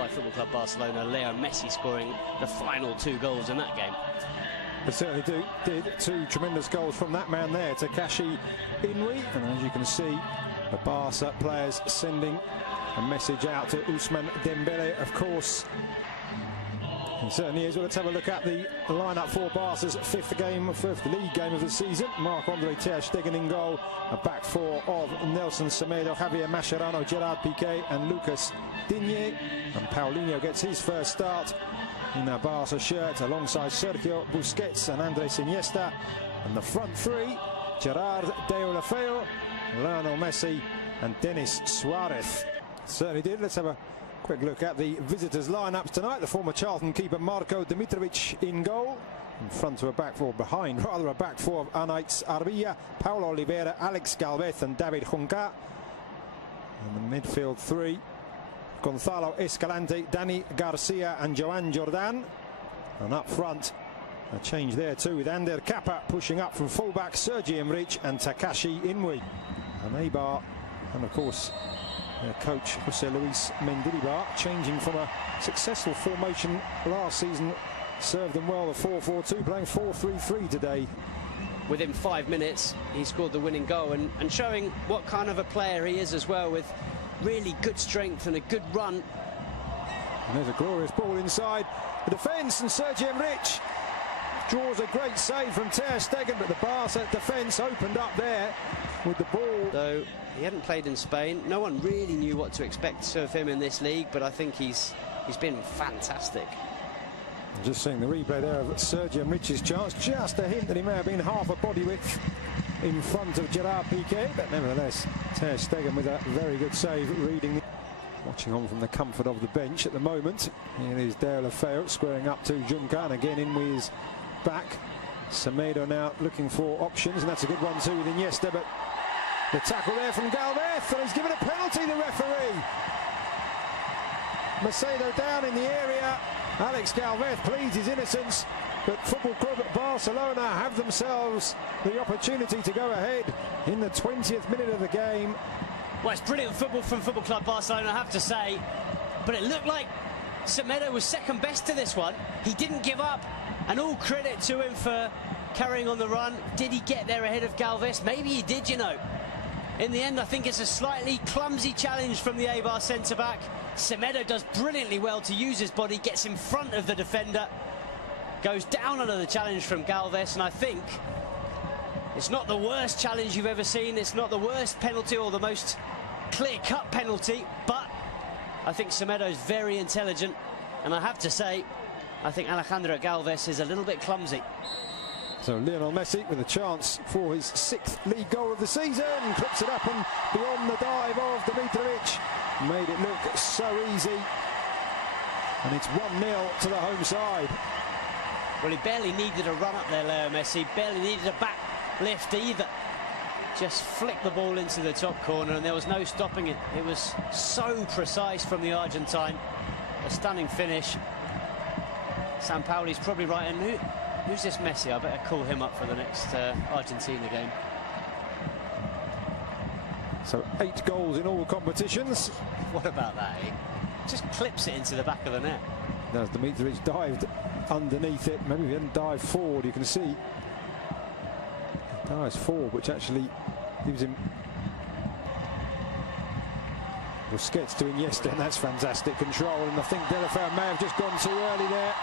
by Football Club Barcelona. Leo Messi scoring the final 2 goals in that game. They certainly did 2 tremendous goals from that man there, Takashi Inui. And as you can see, the Barca players sending a message out to Ousmane Dembele, of course. He certainly is. Well, let's have a look at the lineup for Barca's fifth league game of the season. Marc-Andre ter Stegen in goal. A back 4 of Nelson Semedo, Javier Mascherano, Gerard Piqué and Lucas Digne. And Paulinho gets his first start in a Barca shirt alongside Sergio Busquets and Andres Iniesta. And the front 3, Gerard Deulofeu, Lionel Messi and Denis Suarez. Certainly did. Let's have a quick look at the visitors' lineups tonight. The former Charlton keeper Marko Dimitrovic in goal. In front of a back 4, behind rather, a back 4 of Anaïs Arbilla, Paulo Oliveira, Alex Galvez and David Junca. And the midfield 3, Gonzalo Escalante, Dani Garcia and Joan Jordan. And up front, a change there too, with Ander Kappa pushing up from fullback, Sergi Emrich and Takashi Inui. And Eibar, and of course their coach José Luis Mendilibar, changing from a successful formation last season, served them well, the 4-4-2, playing 4-3-3 today. Within 5 minutes, he scored the winning goal and showing what kind of a player he is as well, with really good strength and a good run. And there's a glorious ball inside the defence, and Sergi Emrich draws a great save from ter Stegen, but the Barca defence opened up there with the ball. Though he hadn't played in Spain, no one really knew what to expect of him in this league, but I think he's been fantastic. Just seeing the replay there of Sergi Emrich's chance, just a hint that he may have been half a body width in front of Gerard Piqué, but nevertheless ter Stegen with a very good save, reading. Watching on from the comfort of the bench at the moment. Here is Deulofeu squaring up to Junca, and again in with his back. Semedo now looking for options, and that's a good one too with Iniesta, but the tackle there from Galvez, and he's given a penalty, the referee. Macedo down in the area. Alex Galvez pleads his innocence, but Football Club Barcelona have themselves the opportunity to go ahead in the 20th minute of the game. Well, it's brilliant football from Football Club Barcelona, I have to say, but it looked like Semedo was second best to this one. He didn't give up, and all credit to him for carrying on the run. Did he get there ahead of Galvez? Maybe he did, you know. In the end, I think it's a slightly clumsy challenge from the Eibar centre-back. Semedo does brilliantly well to use his body, gets in front of the defender, goes down under the challenge from Galvez, and I think it's not the worst challenge you've ever seen. It's not the worst penalty or the most clear-cut penalty, but I think Semedo's very intelligent, and I have to say, I think Alejandro Galvez is a little bit clumsy. So Lionel Messi with a chance for his 6th league goal of the season, clips it up and beyond the dive of Dimitrovic, made it look so easy, and it's 1-0 to the home side. Well, he barely needed a run up there, Leo Messi, barely needed a back lift either. Just flicked the ball into the top corner and there was no stopping it. It was so precise from the Argentine. A stunning finish. Sampaoli's probably right, and who's this Messi? I better call him up for the next Argentina game. So 8 goals in all competitions. What about that, eh? Just clips it into the back of the net. As Dimitrovic dived underneath it, maybe if he hadn't dived forward, you can see dives forward, which actually gives him Busquets to Iniesta, and that's fantastic control, and I think Deulofeu may have just gone too early there.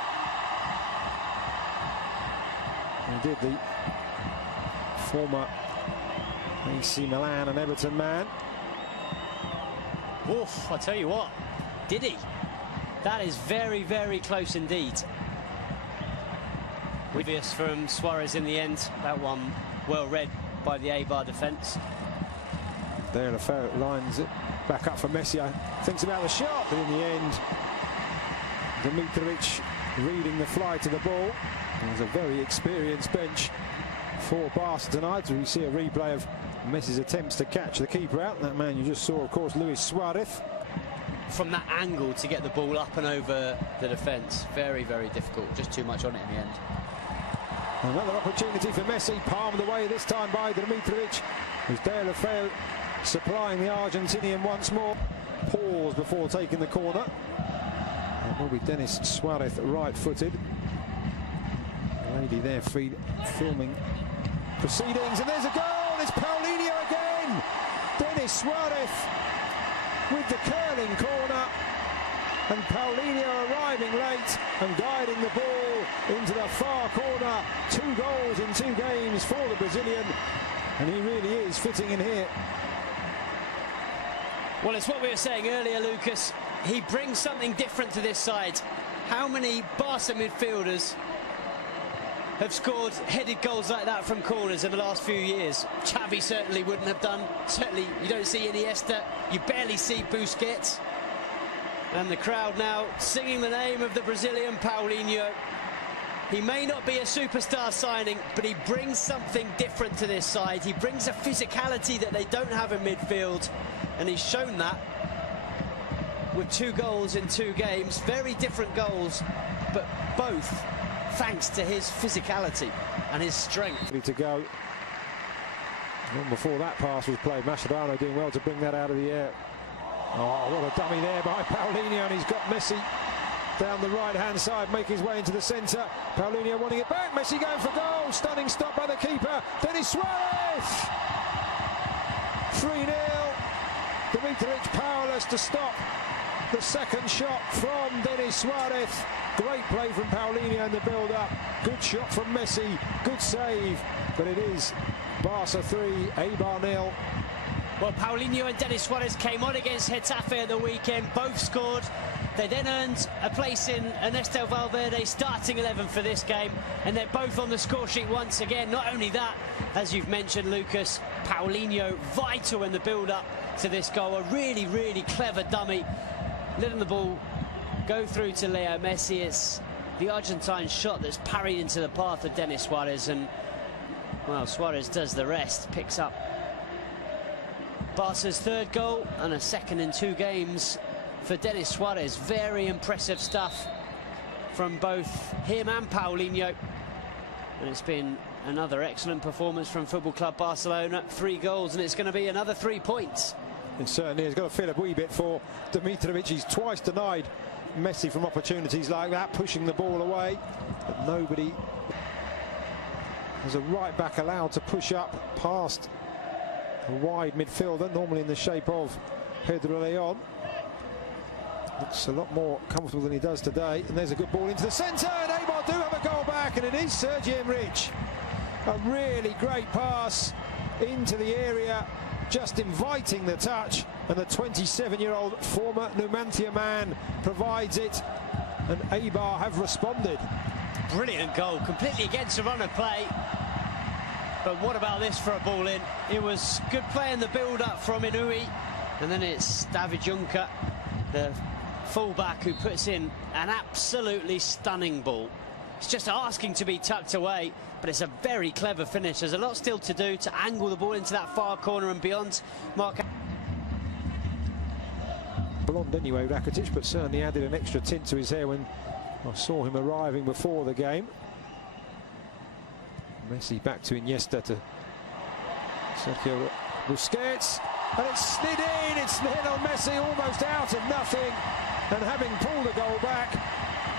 He did, the former AC Milan and Everton man. Oof, I tell you what, did he? That is very, very close indeed. Obvious from Suarez in the end. That one well read by the Eibar defence. Deulofeu lines it back up for Messi. Thinks about the shot, but in the end, Dimitrovic reading the fly to the ball. There's a very experienced bench for Barca tonight. We see a replay of Messi's attempts to catch the keeper out. That man you just saw, of course, Luis Suarez. From that angle to get the ball up and over the defence, very, very difficult. Just too much on it in the end. Another opportunity for Messi, palmed away this time by Dimitrovic. With Deulofeu supplying the Argentinian once more. Pause before taking the corner. will be Denis Suarez, right-footed. The lady there filming proceedings, and there's a goal. It's Paulinho again. Denis Suarez with the curling corner, and Paulinho arriving late and guiding the ball into the far corner. 2 goals in 2 games for the Brazilian, and he really is fitting in here. Well, it's what we were saying earlier, Lucas. He brings something different to this side. How many Barca midfielders have scored headed goals like that from corners in the last few years? Xavi certainly wouldn't have done. Certainly you don't see Iniesta, you barely see Busquets. And the crowd now singing the name of the Brazilian Paulinho. He may not be a superstar signing, but he brings something different to this side. He brings a physicality that they don't have in midfield, and he's shown that with 2 goals in 2 games. Very different goals, but both thanks to his physicality and his strength. Ready to go. Long before that pass was played, Mascherano doing well to bring that out of the air. Oh, what a dummy there by Paulinho, and he's got Messi down the right-hand side, making his way into the centre. Paulinho wanting it back, Messi going for goal. Stunning stop by the keeper, Denis Suarez! 3-0. Dimitrovic powerless to stop the second shot from Denis Suarez. Great play from Paulinho in the build-up. Good shot from Messi, good save. But it is Barca 3, Eibar 0. Well, Paulinho and Denis Suarez came on against Getafe at the weekend. Both scored. They then earned a place in Ernesto Valverde's starting 11 for this game, and they're both on the score sheet once again. Not only that, as you've mentioned, Lucas, Paulinho vital in the build-up to this goal. A really, really clever dummy, letting the ball go through to Leo Messi. It's the Argentine shot that's parried into the path of Denis Suarez, and, well, Suarez does the rest, picks up Barca's 3rd goal and a 2nd in 2 games for Denis Suarez. Very impressive stuff from both him and Paulinho. And it's been another excellent performance from Football Club Barcelona. 3 goals, and it's going to be another 3 points. It certainly has got to feel a wee bit for Dimitrovic. He's twice denied Messi from opportunities like that, pushing the ball away. But nobody has a right back allowed to push up past a wide midfielder, normally in the shape of Pedro Leon. Looks a lot more comfortable than he does today. And there's a good ball into the centre, and Eibar do have a goal back, and it is Sergi Enrich. A really great pass into the area, just inviting the touch, and the 27-year-old former Numancia man provides it, and Eibar have responded. Brilliant goal, completely against the run of play. But what about this for a ball in? It was good play in the build-up from Inui, and then it's David Juncker, the fullback, who puts in an absolutely stunning ball. It's just asking to be tucked away, but it's a very clever finish. There's a lot still to do to angle the ball into that far corner and beyond. Mark. Blonde anyway, Rakitic, but certainly added an extra tint to his hair when I saw him arriving before the game. Messi back to Iniesta, to Sergio Busquets, and it's slid in. It's Lionel Messi almost out of nothing, and having pulled the goal back,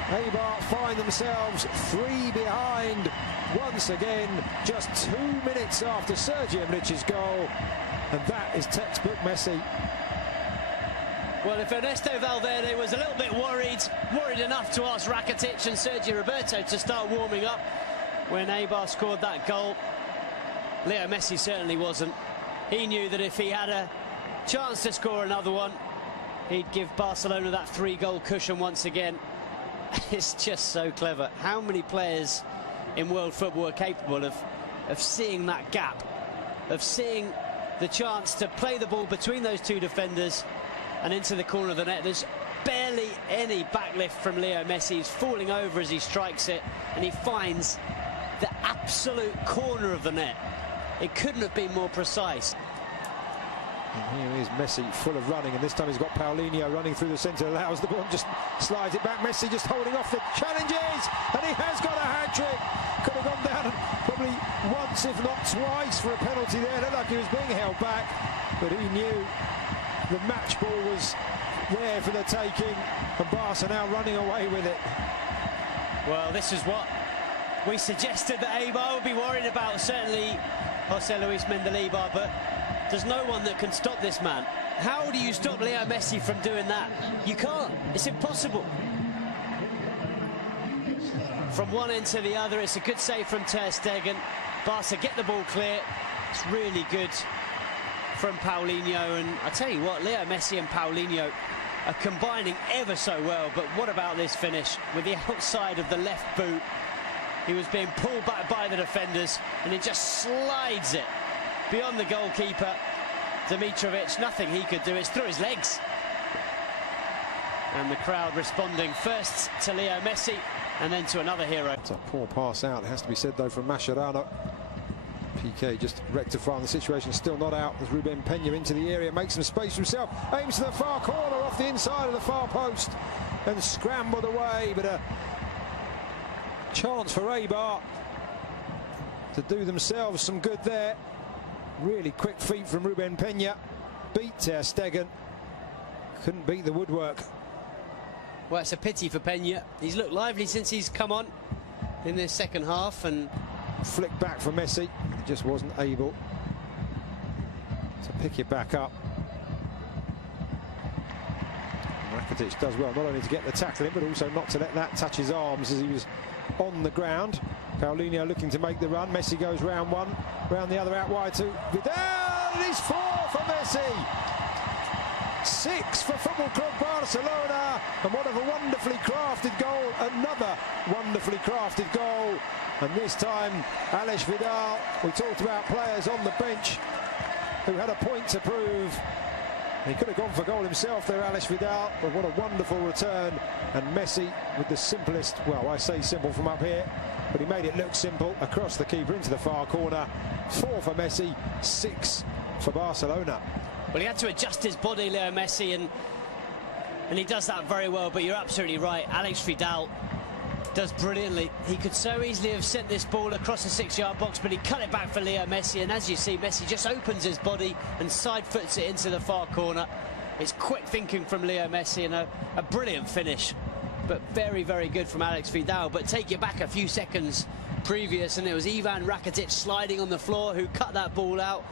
Eibar find themselves 3 behind once again, just 2 minutes after Sergi Enrich's goal, and that is textbook Messi. Well, if Ernesto Valverde was a little bit worried enough to ask Rakitic and Sergio Roberto to start warming up when Eibar scored that goal, Leo Messi certainly wasn't. He knew that if he had a chance to score another one, he'd give Barcelona that 3-goal cushion once again. It's just so clever. How many players in world football are capable of seeing that gap, of seeing the chance to play the ball between those 2 defenders and into the corner of the net? There's barely any backlift from Leo Messi. He's falling over as he strikes it, and he finds the absolute corner of the net. It couldn't have been more precise. And here is Messi, full of running, and this time he's got Paulinho running through the centre, allows the ball, just slides it back. Messi just holding off the challenges, and he has got a hat-trick. Could have gone down probably once, if not twice, for a penalty there. Looked like he was being held back, but he knew the match ball was there for the taking, and Barca now running away with it. Well, this is what we suggested that Eibar would be worried about, certainly Jose Luis Mendilibar, but there's no one that can stop this man. How do you stop Leo Messi from doing that? You can't. It's impossible. From one end to the other, it's a good save from Ter Stegen. Barca get the ball clear. It's really good from Paulinho, and I tell you what, Leo Messi and Paulinho are combining ever so well. But what about this finish with the outside of the left boot? He was being pulled back by the defenders, and he just slides it beyond the goalkeeper, Dimitrovic. Nothing he could do. It's through his legs. And the crowd responding first to Leo Messi and then to another hero. It's a poor pass out, it has to be said though, from Mascherano. Piqué just rectifying the situation, still not out as Ruben Peña into the area, makes some space for himself, aims to the far corner off the inside of the far post and scrambled away, but a chance for Eibar to do themselves some good there. Really quick feet from Ruben Peña, beat Ter Stegen, couldn't beat the woodwork. Well, it's a pity for Peña. He's looked lively since he's come on in this second half, and flick back for Messi. He just wasn't able to pick it back up. Rakitic does well, not only to get the tackle in, but also not to let that touch his arms as he was on the ground. Paulinho looking to make the run. Messi goes round one, round the other, out wide to Vidal. It is 4 for Messi. 6 for Football Club Barcelona, and what a wonderfully crafted goal, another wonderfully crafted goal, and this time Alex Vidal. We talked about players on the bench who had a point to prove. He could have gone for goal himself there, Alex Vidal, but what a wonderful return, and Messi with the simplest, well, I say simple from up here, but he made it look simple, across the keeper into the far corner. 4 for Messi, 6 for Barcelona. Well, he had to adjust his body, Leo Messi, and he does that very well. But you're absolutely right. Alex Vidal does brilliantly. He could so easily have sent this ball across the 6-yard box, but he cut it back for Leo Messi. And as you see, Messi just opens his body and side foots it into the far corner. It's quick thinking from Leo Messi, and a brilliant finish. But very, very good from Alex Vidal. But take you back a few seconds previous, and it was Ivan Rakitic sliding on the floor who cut that ball out.